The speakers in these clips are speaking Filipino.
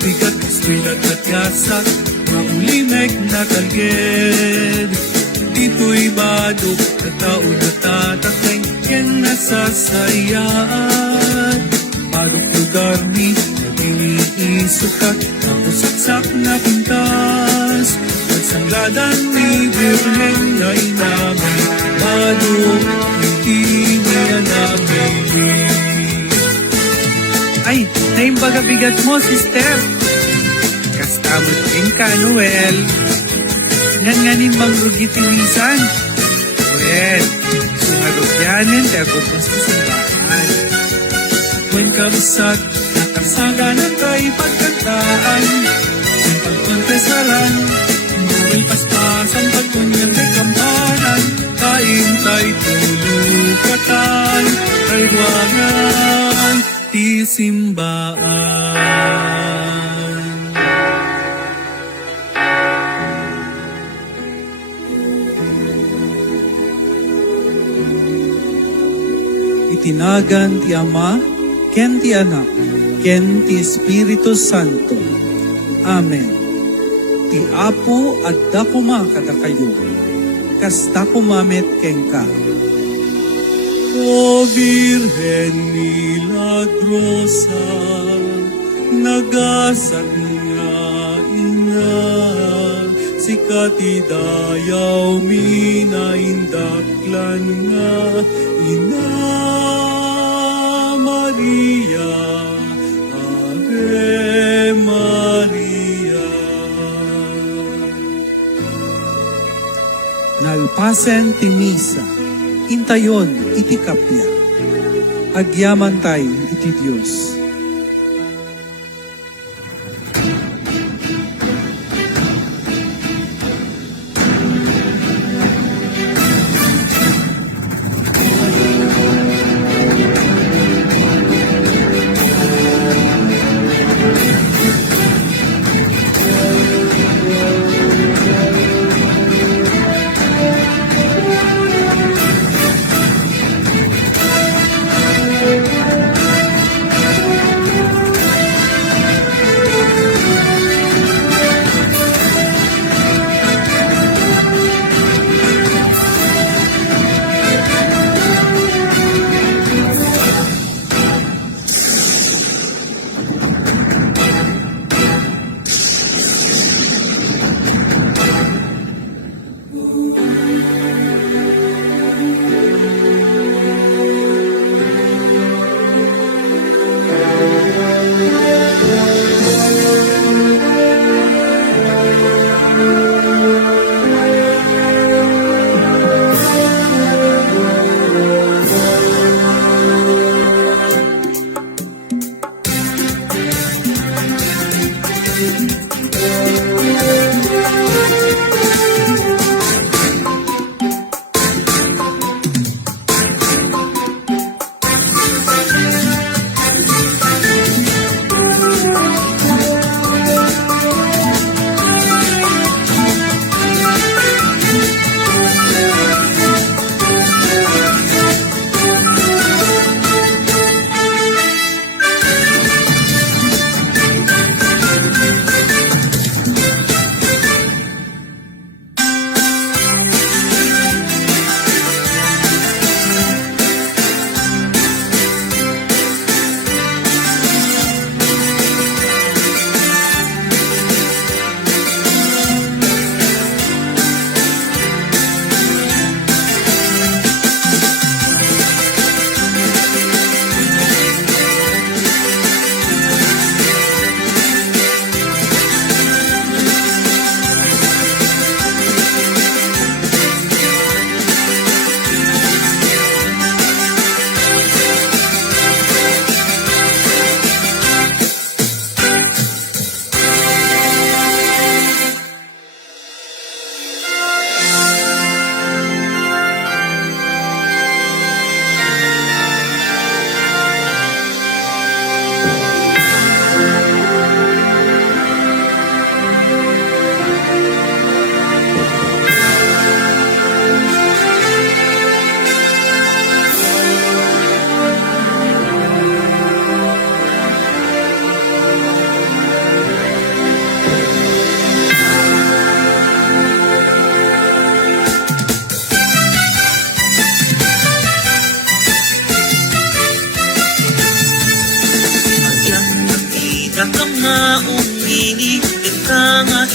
bigat, swilat at yasak, maulimek na talged. Dito'y badok, na tao na tatakay, yan nasasayaan. Badok lugar ni, naginiisukat, napusaksak na pintas. Pagsangladan ni Birhen na inamin, badok, hindi niya namin. Ay, naimbaga bigat mo, sister. Kastamot king ka, Noel. Nganganin mang rugitinisan. Well, sumarugyanin ka kung sa simbahan. When kamsat, nakasaga na kay pagkantaan. Ang pagkontesaran, Noel paspasan pagkunyang kay kampanan. Kain tayo tulukatan, ay ruangan, ti simbaan. Itinagan ti Ama, ken ti Anak, ken ti Espiritu Santo. Amen. Ti Apo adda kumakada kayo, kasta kumamet ken ka. O Virgen milagrosa, nagasat nga ina, sikati dayaw minaindaklan nga ina Maria, Ave Maria. Nalpasen ti misa, intayon iti kapya, agyaman tayo iti Diyos.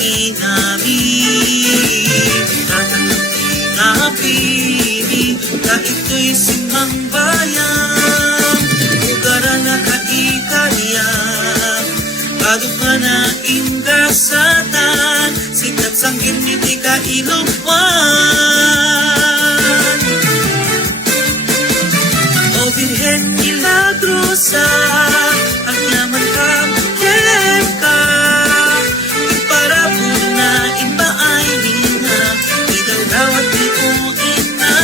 namin napili ka ito'y simang bayan ugara na kaikaya Paduk ka na ingasatan sikat sanggir niti ka ilupan O Virgen Milagrosa ang yaman ka ka para po na ipaay nina idagawat ni o ina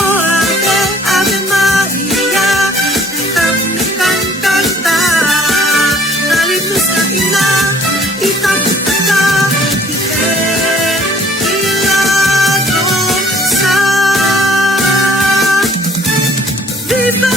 O Ave, Ave Maria Itakbikan kanta Nalitus na ina Itakbika Virgen Milagrosa Viva